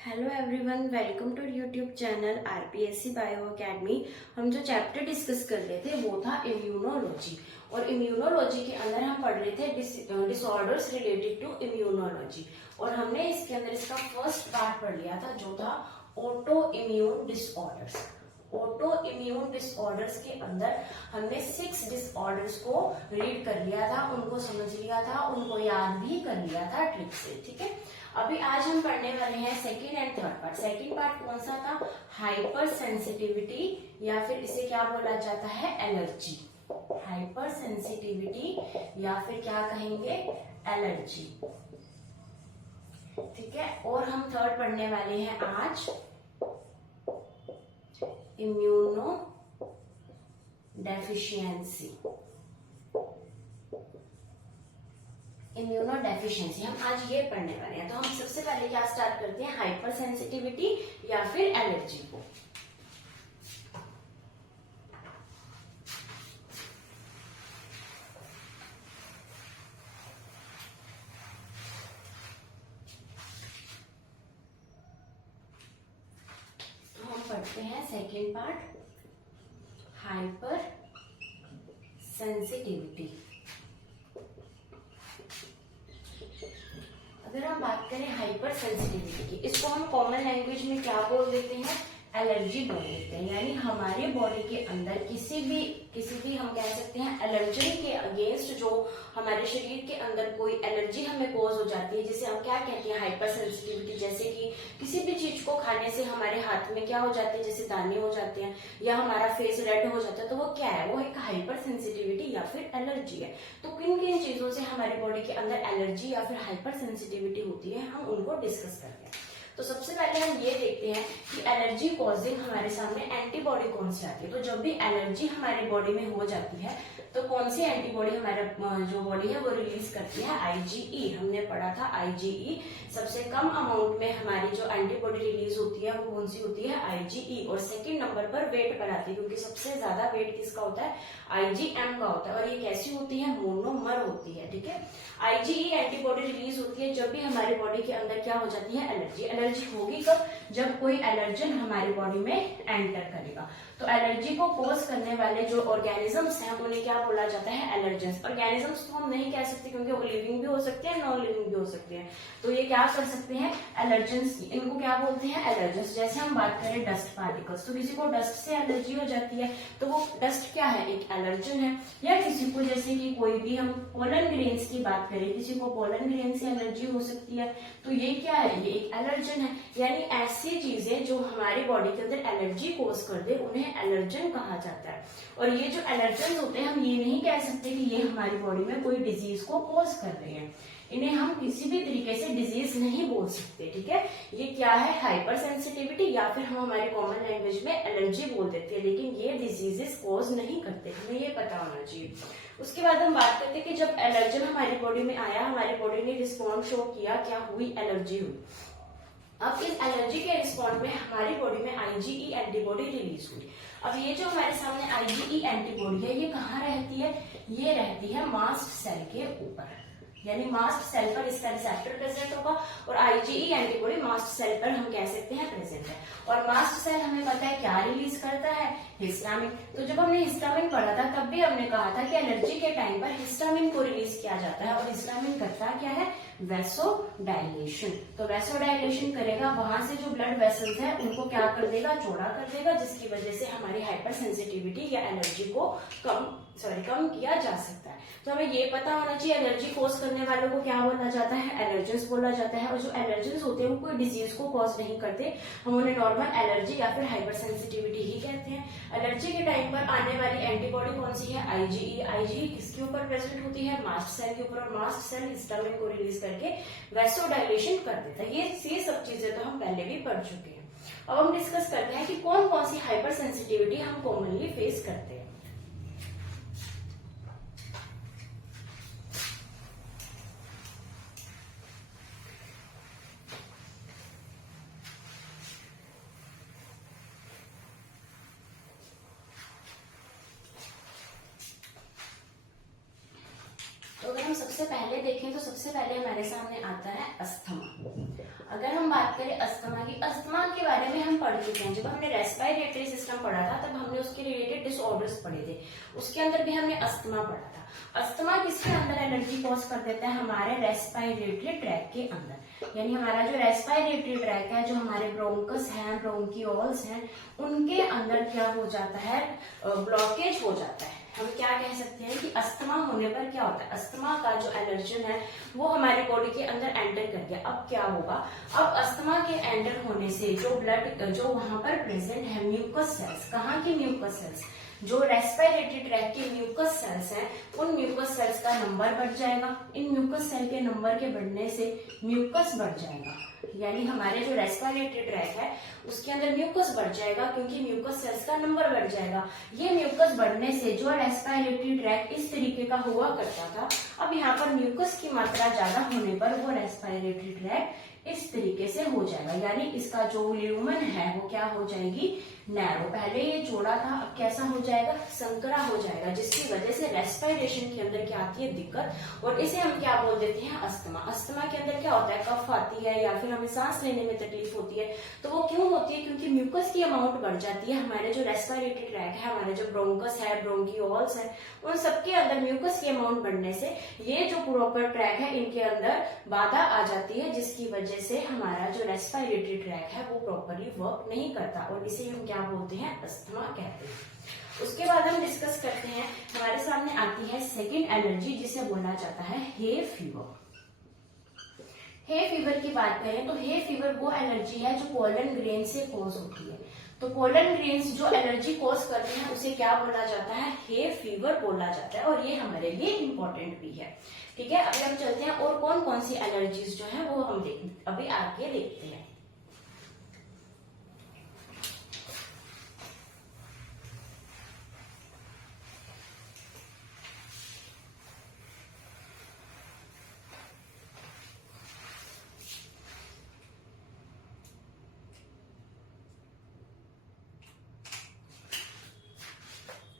Hello everyone, welcome to YouTube channel RPSC bio academy. हम जो chapter discuss कर रहे थे वो था इम्यूनोलॉजी। और इम्यूनोलॉजी के अंदर हम पढ़ रहे थे डिसऑर्डर्स रिलेटेड टू इम्यूनोलॉजी। और हमने इसके अंदर इसका फर्स्ट पार्ट पढ़ लिया था जो था auto immune disorders. Auto immune disorders के अंदर हमने 6 डिसऑर्डर्स को रीड कर लिया था, उनको समझ लिया था, उनको याद भी कर लिया था ट्रिक से। ठीक है, अभी आज हम पढ़ने वाले हैं second and third part. Second part कौन सा था? हाइपर सेंसिटिविटी, या फिर इसे क्या बोला जाता है? एलर्जी। हाइपर सेंसिटिविटी या फिर क्या कहेंगे? एलर्जी। ठीक है, और हम थर्ड पढ़ने वाले हैं आज इम्यूनो डेफिशिएंसी। इम्यूनो डेफिशिएंसी हम आज ये पढ़ने वाले हैं। तो हम सबसे पहले क्या स्टार्ट करते हैं? हाइपर सेंसिटिविटी या फिर एलर्जी को। तो हम पढ़ते हैं सेकेंड पार्ट, हाइपर सेंसिटिविटी। अगर हम बात करें हाइपर सेंसिटिविटी की, इसको हम कॉमन लैंग्वेज में क्या बोल देते हैं? एलर्जी बोल देते हैं। यानी हमारे बॉडी के अंदर किसी भी हम कह सकते हैं एलर्जी के अगेंस्ट, जो हमारे शरीर के अंदर कोई एलर्जी हमें कोज हो जाती है, जिसे हम क्या कहते हैं? Hyper sensitivity. जैसे कि किसी भी चीज को खाने से हमारे हाथ में क्या हो जाते हैं? जैसे दाने हो जाते हैं, या हमारा फेस रेड हो जाता है, तो वो क्या है? वो एक हाइपर सेंसिटिविटी या फिर एलर्जी है। तो किन किन चीजों से हमारी बॉडी के अंदर एलर्जी या फिर हाइपर सेंसिटिविटी होती है, हम उनको डिस्कस करते हैं। तो सबसे पहले हम ये देखते हैं कि एलर्जी कॉजिंग हमारे सामने एंटीबॉडी कौन सी आती है। तो जब भी एलर्जी हमारी बॉडी में हो जाती है तो कौन सी एंटीबॉडी हमारे जो बॉडी है वो रिलीज करती है? आईजीई। हमने पढ़ा था आईजीई। सबसे कम अमाउंट में हमारी जो एंटीबॉडी रिलीज होती है वो कौन सी होती है? आईजीई। और सेकंड नंबर पर वेट पर आती है, क्योंकि सबसे ज्यादा वेट किसका होता है? आईजीएम का होता है। और ये कैसी होती है? मोनोमर होती है। ठीक है, आईजीई एंटीबॉडी रिलीज होती है जब भी हमारी बॉडी के अंदर क्या हो जाती है? एलर्जी। एलर्जी होगी कब? जब कोई एलर्जन हमारी बॉडी में एंटर करेगा। तो एलर्जी को कोज करने वाले जो ऑर्गेनिजम्स हैं उन्हें क्या बोला जाता है? एलर्जेंस। ऑर्गेनिजम्स तो हम नहीं कह सकते, क्योंकि वो लिविंग भी हो सकते हैं, नॉन लिविंग भी हो सकते हैं। तो ये क्या कर सकते हैं? एलर्जेंस। इनको क्या बोलते हैं? एलर्जेंस। जैसे हम बात करें डस्ट पार्टिकल्स, तो किसी को डस्ट से एलर्जी हो जाती है, तो वो डस्ट क्या है? एक एलर्जन है। या किसी को जैसे कि कोई भी हम पोलन ग्रेन्स की बात करें, किसी को पोलन ग्रेन से एलर्जी हो सकती है, तो ये क्या है? ये एक एलर्जन है। यानी ऐसी चीजें जो हमारी बॉडी के अंदर एलर्जी कोज कर दे उन्हें एलर्जन कहा जाता है। और ये जो एलर्जन होते हैं, हम ये नहीं कह सकते कि ये हमारी बॉडी में कोई डिजीज को कोज कर रहे हैं। इन्हें हम किसी भी तरीके से डिजीज नहीं बोल सकते। ठीक है, ये क्या है? हाइपर सेंसिटिविटी, या फिर हम हमारे कॉमन लैंग्वेज में एलर्जी बोल देते हैं, लेकिन ये डिजीजेस कोज नहीं करते। हमें ये पता होना चाहिए। उसके बाद हम बात करते हैं कि जब एलर्जन हमारी बॉडी में आया, हमारी बॉडी ने रिस्पॉन्ड शो किया, क्या हुई? एलर्जी हुई। अब इस एलर्जी के रिस्पॉन्ड में हमारी बॉडी में आईजीई एंटीबॉडी रिलीज हुई। अब ये जो हमारे सामने आईजीई एंटीबॉडी है, ये कहाँ रहती है? ये रहती है मास्ट सेल के ऊपर। यानी मास्ट सेल पर इसका रिसेप्टर प्रेजेंट होगा, और आईजीई एंटीबॉडी मास्ट सेल पर हम कह सकते हैं प्रेजेंट है। और मास्ट सेल हमें पता है क्या रिलीज करता है? हिस्टामिन। तो जब हमने हिस्टामिन पढ़ा था तब भी हमने कहा था कि एलर्जी के टाइम पर हिस्टामिन को रिलीज किया जाता है, और हिस्टामिन करता क्या है? वैसोडाइलेशन। तो वैसोडाइलेशन करेगा, वहां से जो ब्लड वेसल्स है उनको क्या कर देगा? चौड़ा कर देगा, जिसकी वजह से हमारी हाइपर सेंसिटिविटी या एलर्जी को कम किया जा सकता है। तो हमें ये पता होना चाहिए एलर्जी कोज करने वालों को क्या बोला जाता है? एलर्जेंस बोला जाता है। और जो एलर्जेंस होते हैं वो कोई डिजीज को कॉज नहीं करते, हम उन्हें नॉर्मल एलर्जी या फिर हाइपर सेंसिटिविटी ही कहते हैं। एलर्जी के टाइम पर आने वाली एंटीबॉडी कौन सी है? आईजीई। आईजीई किसके ऊपर प्रेजेंट होती है? मास्ट सेल के ऊपर, और मास्ट सेल हिस्टामिन को रिलीज करके वैसोडाइलेशन कर देता है। ये सब चीजें तो हम पहले भी पढ़ चुके हैं। अब हम डिस्कस करते हैं कि कौन कौन सी हाइपर सेंसिटिविटी हम कॉमनली फेस करते हैं। तो अगर हम सबसे पहले देखें तो सबसे पहले हमारे सामने आता है अस्थमा। अगर हम बात करें अस्थमा की, अस्थमा के बारे में हम पढ़ चुके हैं। जब हमने रेस्पिरेटरी सिस्टम पढ़ा था तब हमने उसके रिलेटेड डिसऑर्डर्स पढ़े थे, उसके अंदर भी हमने अस्थमा पढ़ा था। अस्थमा किसके अंदर एलर्जी कॉज कर देता है? हमारे रेस्पिरेटरी ट्रैक के अंदर, यानी हमारा जो रेस्पिरेटरी ट्रैक है, जो हमारे ब्रोंकस हैं, ब्रोंकियोल्स हैं, उनके अंदर क्या हो जाता है? ब्लॉकेज हो जाता है। हम क्या कह सकते हैं कि अस्थमा होने पर क्या होता है? अस्थमा का जो एलर्जन है वो हमारी बॉडी के अंदर एंटर कर गया। अब क्या होगा? अब अस्थमा के एंटर होने से जो ब्लड, जो वहां पर प्रेजेंट है म्यूकस सेल्स, कहाँ की म्यूकस सेल्स? जो रेस्पिरेटरी ट्रैक के म्यूकस सेल्स हैं, उन म्यूकस सेल्स का नंबर बढ़ जाएगा। इन म्यूकस सेल के नंबर के बढ़ने से म्यूकस बढ़ जाएगा, यानी हमारे जो रेस्पिरेटरी ट्रैक है उसके अंदर म्यूकस बढ़ जाएगा, क्योंकि म्यूकस सेल्स का नंबर बढ़ जाएगा। ये म्यूकस बढ़ने से जो रेस्पिरेटरी ट्रैक इस तरीके का हुआ करता था, अब यहाँ पर म्यूकस की मात्रा ज्यादा होने पर वो रेस्पिरेटरी ट्रैक इस तरीके से हो जाएगा, यानी इसका जो ल्यूमन है वो क्या हो जाएगी? नैरो। पहले ये चौड़ा था, अब कैसा हो जाएगा? संकरा हो जाएगा, जिसकी वजह से रेस्पिरेशन के अंदर क्या आती है? दिक्कत, और इसे हम क्या बोल देते हैं? अस्थमा। अस्थमा के अंदर क्या होता है? कफ आती है या फिर हमें सांस लेने में तकलीफ होती है। तो वो क्यों होती है? क्योंकि म्यूकस की अमाउंट बढ़ जाती है। हमारे जो रेस्पिरेटरी ट्रैक है, हमारे जो ब्रोंकस है, ब्रोंकियोल्स है, उन सबके अंदर म्यूकस की अमाउंट बढ़ने से ये जो प्रॉपर ट्रैक है इनके अंदर बाधा आ जाती है, जिसकी वजह से हमारा जो रेस्पिरेटरी ट्रैक है वो प्रॉपरली वर्क नहीं करता, और इसे हम क्या बोलते हैं? अस्थमा कहते हैं। उसके बाद हम डिस्कस करते हैं, हमारे सामने आती है सेकेंड एलर्जी, जिसे बोला जाता है हे फीवर। हे फीवर की बात करें तो हे फीवर वो एलर्जी है जो पोलन ग्रेन से कॉज होती है। तो पोलन ग्रेन्स जो एलर्जी कॉज करते हैं उसे क्या बोला जाता है? हे फीवर बोला जाता है, और ये हमारे लिए इम्पोर्टेंट भी है। ठीक है, अभी हम चलते हैं और कौन कौन सी एलर्जीज जो है वो हम अभी आगे देखते हैं।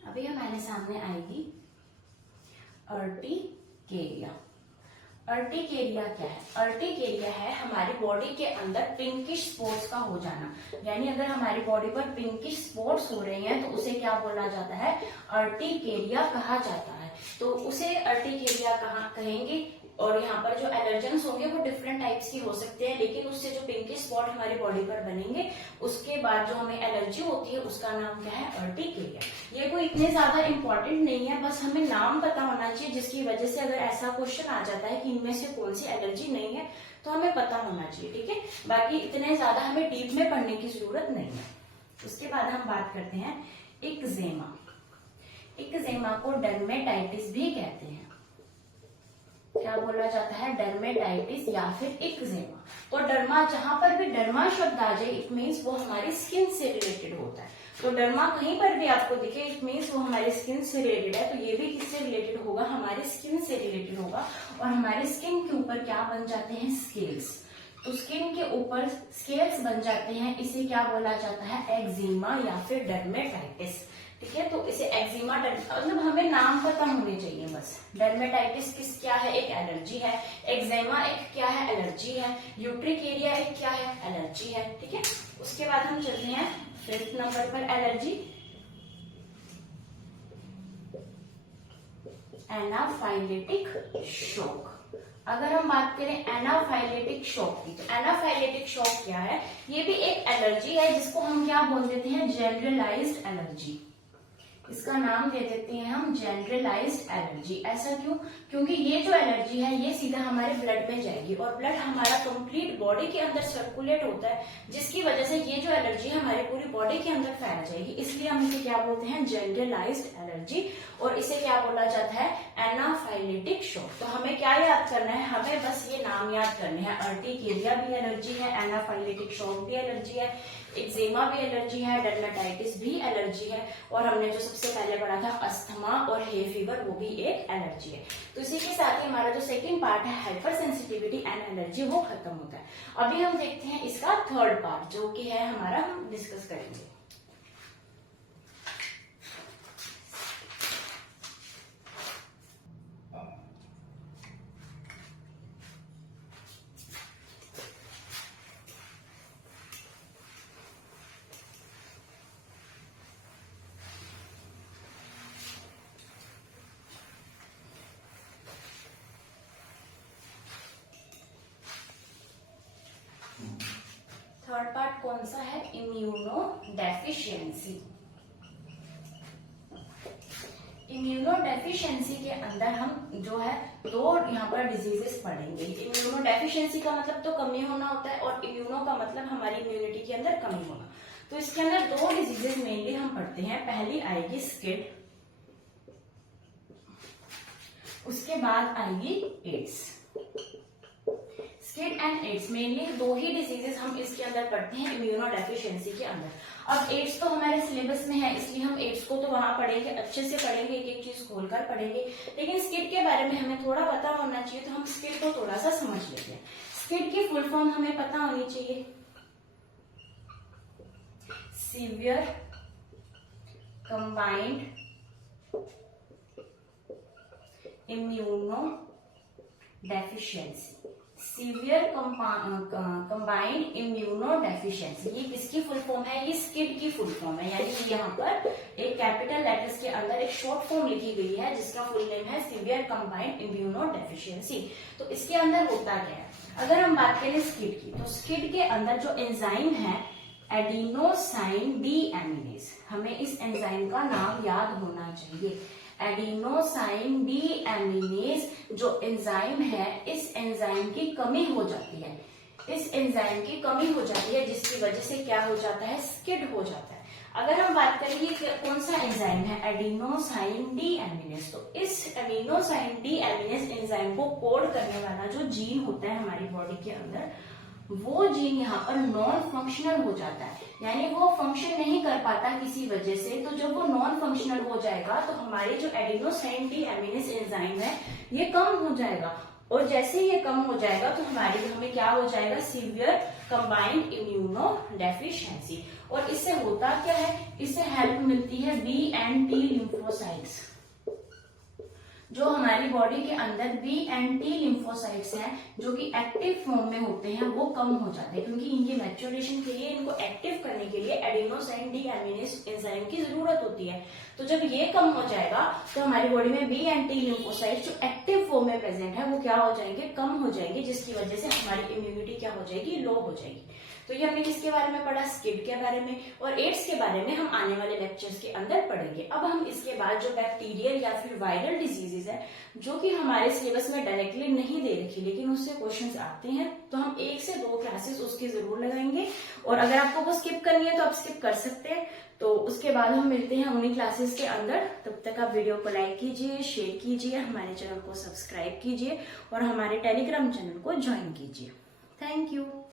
अभी हमारे सामने आएगी अर्टिकेरिया। अर्टिकेरिया क्या है? अर्टिकेरिया है हमारी बॉडी के अंदर पिंकिश स्पॉट्स का हो जाना, यानी अगर हमारी बॉडी पर पिंकिश स्पॉट्स हो रहे हैं तो उसे क्या बोला जाता है? अर्टिकेरिया कहा जाता है। तो उसे अर्टिकेरिया कहेंगे। और यहाँ पर जो एलर्जेंस होंगे वो डिफरेंट टाइप्स के हो सकते हैं, लेकिन उससे जो पिंकिश स्पॉट हमारी बॉडी पर बनेंगे उसके बाद जो हमें एलर्जी होती है उसका नाम क्या है? अर्टिकेरिया। ये कोई इतने ज्यादा इंपॉर्टेंट नहीं है, बस हमें नाम पता होना चाहिए, जिसकी वजह से अगर ऐसा क्वेश्चन आ जाता है कि इनमें से कौन सी एलर्जी नहीं है तो हमें पता होना चाहिए। ठीक है, बाकी इतने ज्यादा हमें डीप में पढ़ने की जरूरत नहीं है। उसके बाद हम बात करते हैं इक्जेमा। इक्जेमा को डर्मेटाइटिस भी कहते हैं। क्या बोला जाता है? डर्मेटाइटिस या फिर इक्जेमा। तो डर्मा, जहां पर भी डर्मा शब्द आ जाए इट मीन्स वो हमारी स्किन से रिलेटेड होता है। तो डर्मा कहीं पर भी आपको दिखे इट मीन्स वो हमारी स्किन से रिलेटेड है। तो ये भी किससे रिलेटेड होगा? हमारी स्किन से रिलेटेड होगा। और हमारे स्किन के ऊपर क्या बन जाते हैं? स्केल्स। तो स्किन के ऊपर स्केल्स बन जाते हैं, इसे क्या बोला जाता है? एक्जिमा या फिर डर्मेटाइटिस। ठीक है, तो इसे एक्जिमा, मतलब हमें नाम पता होने चाहिए बस। डर्मेटाइटिस क्या है? एक एलर्जी है। एक्जिमा एक क्या है? एलर्जी है। यूट्रिकेरिया एक क्या है? एलर्जी है। ठीक है, उसके बाद हम चलते हैं 5th नंबर पर एलर्जी, एनाफाइलेटिक शॉक। अगर हम बात करें एनाफाइलेटिक शॉक की, तो एनाफाइलेटिक शॉक क्या है? ये भी एक एलर्जी है जिसको हम क्या बोल देते हैं? Generalised allergy. इसका नाम दे देते हैं हम जनरलाइज्ड एलर्जी। ऐसा क्यों? क्योंकि ये जो एलर्जी है ये सीधा हमारे ब्लड में जाएगी, और ब्लड हमारा कंप्लीट बॉडी के अंदर सर्कुलेट होता है, जिसकी वजह से ये जो एलर्जी है हमारी पूरी बॉडी के अंदर फैल जाएगी। इसलिए हम इसे क्या बोलते हैं? Generalised allergy. और इसे क्या बोला जाता है? Anaphylactic shock. तो हमें क्या याद करना है? हमें बस ये नाम याद करने हैं। अर्टिकेरिया भी एलर्जी है, एनाफाइलेटिक शॉक भी एलर्जी है, एक्जिमा भी एलर्जी है, डर्मेटाइटिस भी एलर्जी है, और हमने जो सबसे पहले पढ़ा था अस्थमा और हे फीवर वो भी एक एलर्जी है। तो इसी के साथ ही हमारा जो सेकंड पार्ट है हाइपर सेंसिटिविटी एंड एलर्जी वो खत्म होता है। अभी हम देखते हैं इसका थर्ड पार्ट जो कि है हमारा, हम डिस्कस करेंगे। पार्ट कौन सा है? Immuno deficiency. इम्यूनो डेफिशिएंसी के अंदर हम जो है दो यहाँ पर डिजीजेस पढ़ेंगे। इम्यूनो डेफिशिएंसी का मतलब तो कमी होना होता है और इम्यूनो का मतलब हमारी इम्यूनिटी के अंदर कमी होना। तो इसके अंदर दो डिजीजेस मेनली हम पढ़ते हैं। पहली आएगी स्किड, उसके बाद आएगी AIDS. SCID and AIDS mainly दो ही डिजीजेस हम इसके अंदर पढ़ते हैं इम्यूनो डेफिशिएंसी के अंदर। अब एड्स तो हमारे सिलेबस में है, इसलिए हम एड्स को तो वहां पढ़ेंगे, अच्छे से पढ़ेंगे, एक एक चीज खोलकर पढ़ेंगे। लेकिन स्किड के बारे में हमें थोड़ा पता होना चाहिए, तो हम स्किड को थोड़ा सा समझ लेते हैं। स्किड की फुल फॉर्म हमें पता होनी चाहिए, severe combined immuno deficiency. Severe combined immuno deficiency, ये किसकी फुल फॉर्म है? ये स्किड की फुल फॉर्म है। यानी कि यहाँ पर एक कैपिटल लेटर्स के अंदर एक शॉर्ट फॉर्म लिखी गई है जिसका फुल नेम है सीवियर कंबाइंड इम्यूनो डेफिशिएंसी। तो इसके अंदर होता क्या है? अगर हम बात करें स्किड की, तो स्किड के अंदर जो एंजाइम है एडिनोसाइन डीएमिनेज, हमें इस एंजाइम का नाम याद होना चाहिए। एडिनोसाइन डीएमिनेज जो एंजाइम है, इस एंजाइम की कमी हो जाती है। इस एंजाइम की कमी हो जाती है जिसकी वजह से क्या हो जाता है? स्किड हो जाता है। अगर हम बात करें ये कौन सा एंजाइम है? Adenosine deaminase. तो इस एडिनोसाइन डीएमिनेज एंजाइम को कोड करने वाला जो जीन होता है हमारी बॉडी के अंदर, वो जीन यहाँ पर नॉन फंक्शनल हो जाता है, यानी वो फंक्शन नहीं कर पाता किसी वजह से। तो जब वो नॉन फंक्शनल हो जाएगा तो हमारी जो एडिनोसाइन डीएमिनेज एंजाइम है ये कम हो जाएगा, और जैसे ये कम हो जाएगा तो हमें क्या हो जाएगा? Severe combined immuno deficiency. और इससे होता क्या है? इससे हेल्प मिलती है बी एंड टी लिम्फोसाइट्स। जो हमारी बॉडी के अंदर बी एंड टी लिम्फोसाइट्स हैं जो कि एक्टिव फॉर्म में होते हैं, वो कम हो जाते हैं, क्योंकि इनकी मैच्योरेशन के लिए, इनको एक्टिव करने के लिए एडिनोसाइन डीएमिनेज एंजाइम की जरूरत होती है। तो जब ये कम हो जाएगा तो हमारी बॉडी में बी एंड टी लिम्फोसाइट्स जो एक्टिव फॉर्म में प्रेजेंट है वो क्या हो जाएंगे? कम हो जाएंगे, जिसकी वजह से हमारी इम्यूनिटी क्या हो जाएगी? लो हो जाएगी। तो ये हमने किसके बारे में पढ़ा? स्किड के बारे में। और एड्स के बारे में हम आने वाले लेक्चर्स के अंदर पढ़ेंगे। अब हम इसके बाद जो बैक्टीरियल या फिर वायरल डिजीजेस है जो कि हमारे सिलेबस में डायरेक्टली नहीं दे रखी लेकिन उससे क्वेश्चंस आते हैं, तो हम 1 से 2 क्लासेस उसकी जरूर लगाएंगे। और अगर आपको वो स्किप करनी है तो आप स्किप कर सकते हैं। तो उसके बाद हम मिलते हैं उन्हीं क्लासेस के अंदर। तब तक आप वीडियो को लाइक कीजिए, शेयर कीजिए, हमारे चैनल को सब्सक्राइब कीजिए और हमारे टेलीग्राम चैनल को ज्वाइन कीजिए। Thank you.